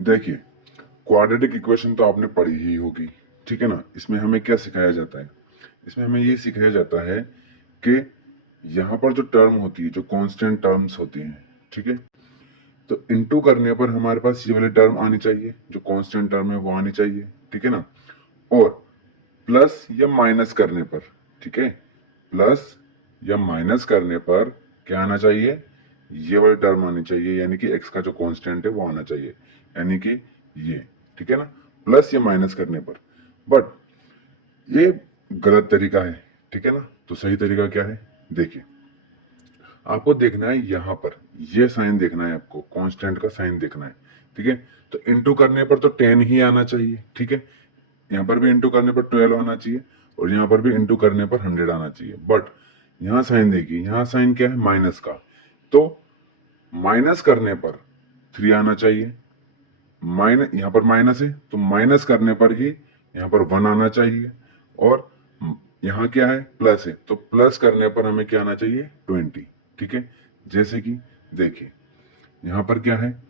देखिए, quadratic equation तो आपने पढ़ी ही होगी, ठीक है ना। इसमें हमें क्या सिखाया जाता है? इसमें हमें ये सिखाया जाता है कि यहाँ पर जो टर्म होती है, जो कांस्टेंट टर्म्स होती हैं, ठीक है, तो इनटू करने पर हमारे पास ये वाली टर्म आनी चाहिए, जो कांस्टेंट टर्म है वो आनी चाहिए, ठीक है ना। और प्लस या माइनस करने पर, ठीक है, प्लस या माइनस करने पर क्या आना चाहिए? ये वाली टर्म आनी चाहिए, यानी कि एक्स का जो कांस्टेंट है वो आना चाहिए, यानी कि ये, ठीक है ना, प्लस या माइनस करने पर। बट ये गलत तरीका है, ठीक है ना। तो सही तरीका क्या है? देखिए, आपको देखना है यहां पर, ये साइन देखना है आपको, कांस्टेंट का साइन देखना है, ठीक है। तो इंटू करने पर तो 10 ही आना चाहिए, ठीक है। यहाँ पर भी इंटू करने पर 12 आना चाहिए, और यहाँ पर भी इंटू करने पर 100 आना चाहिए। बट यहाँ साइन देखिए, यहाँ साइन क्या है? माइनस का। तो माइनस करने पर 3 आना चाहिए। माइनस, यहाँ पर माइनस है तो माइनस करने पर ही यहाँ पर 1 आना चाहिए। और यहाँ क्या है? प्लस है, तो प्लस करने पर हमें क्या आना चाहिए? 20, ठीक है। जैसे कि देखिए, यहाँ पर क्या है?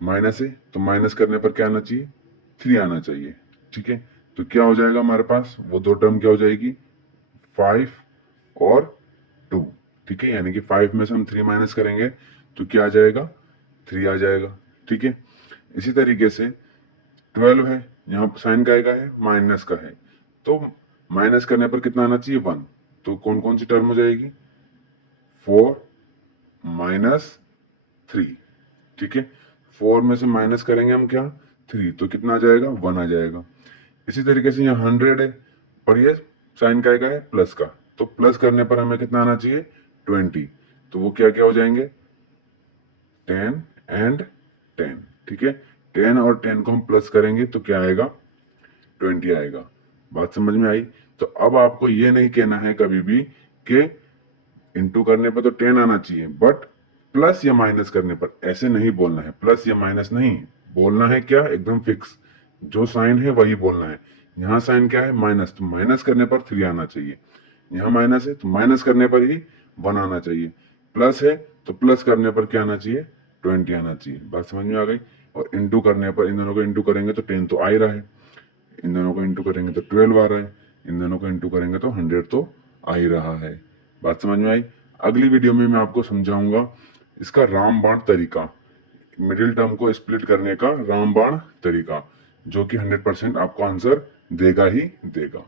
माइनस है, तो माइनस करने पर क्या आना चाहिए? 3 आना चाहिए, ठीक है। तो क्या हो जाएगा हमारे पास? वो दो टर्म क्या हो जाएगी? 5 और 2, ठीक है। यानी कि 5 में से हम 3 माइनस करेंगे तो क्या आ जाएगा? 3 आ जाएगा, ठीक है। इसी तरीके से 12 है, यहाँ साइन का है, माइनस का है, तो माइनस करने पर कितना आना चाहिए? 1। तो कौन कौन सी टर्म हो जाएगी? 4 माइनस 3, ठीक है। 4 में से माइनस करेंगे हम क्या? 3, तो कितना आ जाएगा? 1 आ जाएगा। इसी तरीके से यहाँ 100 है, और ये साइन का है, प्लस का, तो प्लस करने पर हमें कितना आना चाहिए? 20। तो वो क्या क्या हो जाएंगे? 10 एंड 10, ठीक है। 10 और 10 को हम प्लस करेंगे तो क्या आएगा? 20 आएगा। बात समझ में आई? तो अब आपको ये नहीं कहना है कभी भी कि इंटू करने पर तो 10 आना चाहिए, बट प्लस या माइनस करने पर ऐसे नहीं बोलना है। प्लस या माइनस नहीं बोलना है, क्या एकदम फिक्स जो साइन है वही बोलना है। यहाँ साइन क्या है? माइनस, तो माइनस करने पर 3 आना चाहिए। यहाँ माइनस है तो माइनस करने पर ही 1 आना चाहिए। प्लस है तो प्लस करने पर क्या आना चाहिए? 20 आना चाहिए। बात समझ में आ गई? और इंटू करने पर, इन दोनों को इंटू करेंगे तो 10 तो आ ही रहा है, इन दोनों को इंटू करेंगे तो 12 आ रहा है, इन दोनों को इंटू करेंगे तो 100 तो आ ही रहा है। बात समझ में आई? अगली वीडियो में मैं आपको समझाऊंगा इसका रामबाण तरीका, मिडिल टर्म को स्प्लिट करने का रामबाण तरीका, जो कि 100% आपको आंसर देगा ही देगा।